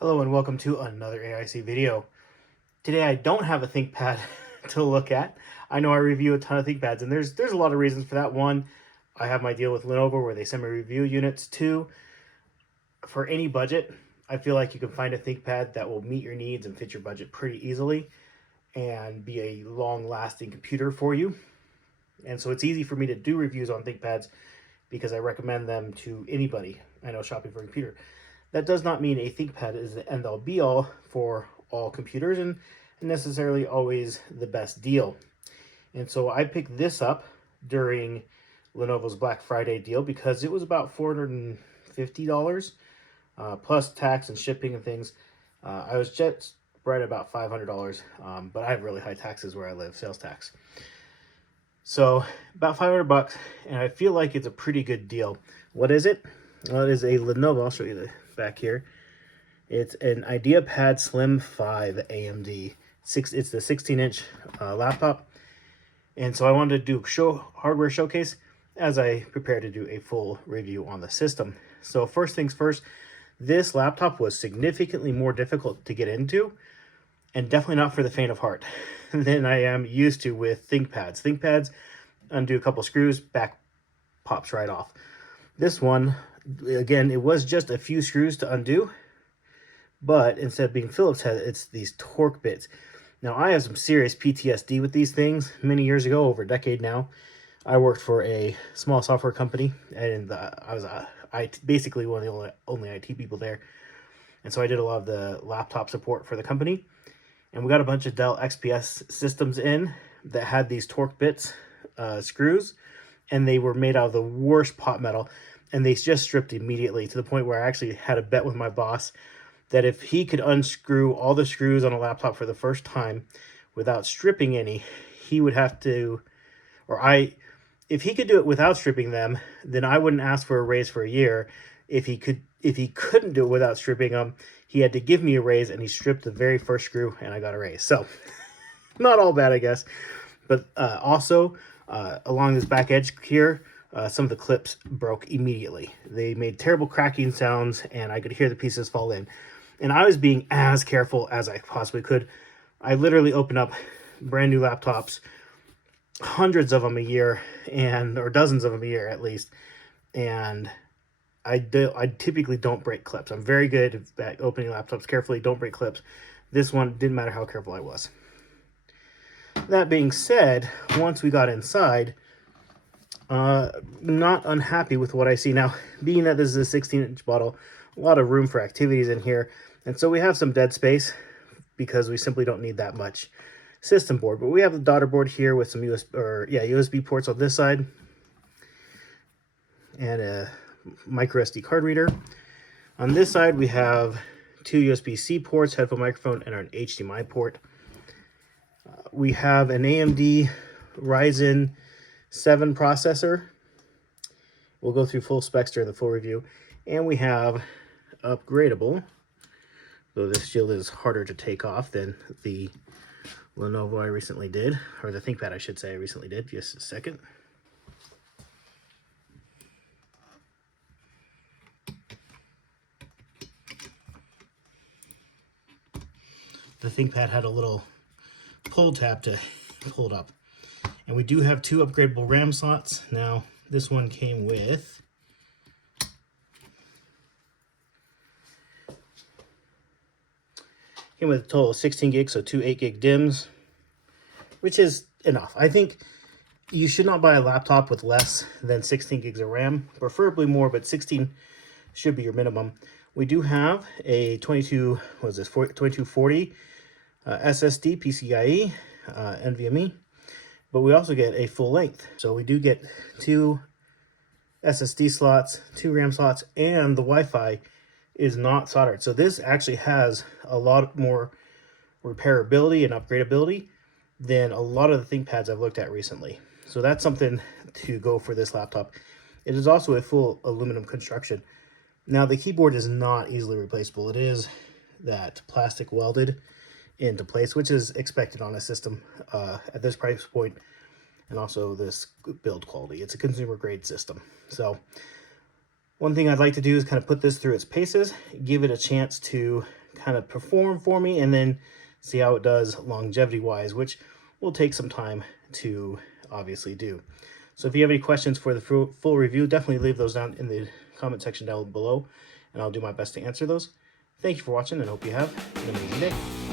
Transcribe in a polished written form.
Hello and welcome to another AIC video. Today I don't have a ThinkPad to look at. I know I review a ton of ThinkPads and there's a lot of reasons for that. One, I have my deal with Lenovo where they send me review units. Two, for any budget, I feel like you can find a ThinkPad that will meet your needs and fit your budget pretty easily and be a long-lasting computer for you. And so it's easy for me to do reviews on ThinkPads because I recommend them to anybody I know shopping for a computer. That does not mean a ThinkPad is the end-all be-all for all computers and necessarily always the best deal. And so I picked this up during Lenovo's Black Friday deal because it was about $450 plus tax and shipping and things. I was just right about $500, but I have really high taxes where I live, sales tax. So about 500 bucks, and I feel like it's a pretty good deal. What is it? Well, it is a Lenovo. I'll show you the back here. It's an Ideapad Slim 5 AMD. It's the 16-inch laptop. And so I wanted to do hardware showcase as I prepare to do a full review on the system. So first things first, this laptop was significantly more difficult to get into, and definitely not for the faint of heart than I am used to with ThinkPads. ThinkPads undo a couple screws, back pops right off. This one, again, it was just a few screws to undo, but instead of being Phillips head, it's these torque bits. Now, I have some serious PTSD with these things. Many years ago, over a decade now, I worked for a small software company, and I was basically one of the only IT people there. And so I did a lot of the laptop support for the company. And we got a bunch of Dell XPS systems in that had these torque bits, screws, and they were made out of the worst pot metal. And they just stripped immediately to the point where I actually had a bet with my boss that if he could unscrew all the screws on a laptop for the first time without stripping any, he would have to, if he could do it without stripping them, then I wouldn't ask for a raise for a year. If he couldn't do it without stripping them, he had to give me a raise, and he stripped the very first screw, and I got a raise. So, not all bad, I guess. But also, along this back edge here, some of the clips broke immediately. They made terrible cracking sounds, and I could hear the pieces fall in. And I was being as careful as I possibly could. I literally opened up brand new laptops, hundreds of them a year, or dozens of them a year at least, and I typically don't break clips. I'm very good at opening laptops carefully, don't break clips. This one didn't matter how careful I was. That being said, once we got inside, not unhappy with what I see now. Being that this is a 16-inch bottle, a lot of room for activities in here, and so we have some dead space because we simply don't need that much system board. But we have the daughter board here with some USB ports on this side and a micro SD card reader. On this side, we have two USB-C ports, headphone microphone, and an HDMI port. We have an AMD Ryzen 7 processor. We'll go through full specs during the full review. And we have upgradable, though this shield is harder to take off than the Lenovo I recently did, or the ThinkPad I should say I recently did. Just a second. The ThinkPad had a little pull tab to pull it up. And we do have two upgradable RAM slots. Now, this one came with a total of 16 gigs, so two 8 gig DIMMs, which is enough. I think you should not buy a laptop with less than 16 gigs of RAM, preferably more, but 16 should be your minimum. We do have a 2240 SSD PCIe, NVMe, but we also get a full length. So we do get two SSD slots, two RAM slots, and the Wi-Fi is not soldered. So this actually has a lot more repairability and upgradability than a lot of the ThinkPads I've looked at recently. So that's something to go for this laptop. It is also a full aluminum construction. Now the keyboard is not easily replaceable. It is that plastic welded into place, which is expected on a system at this price point, and also this build quality. It's a consumer grade system. So one thing I'd like to do is kind of put this through its paces, give it a chance to kind of perform for me, and then see how it does longevity wise, which will take some time to obviously do. So if you have any questions for the full review, definitely leave those down in the comment section down below, and I'll do my best to answer those. Thank you for watching, and hope you have an amazing day.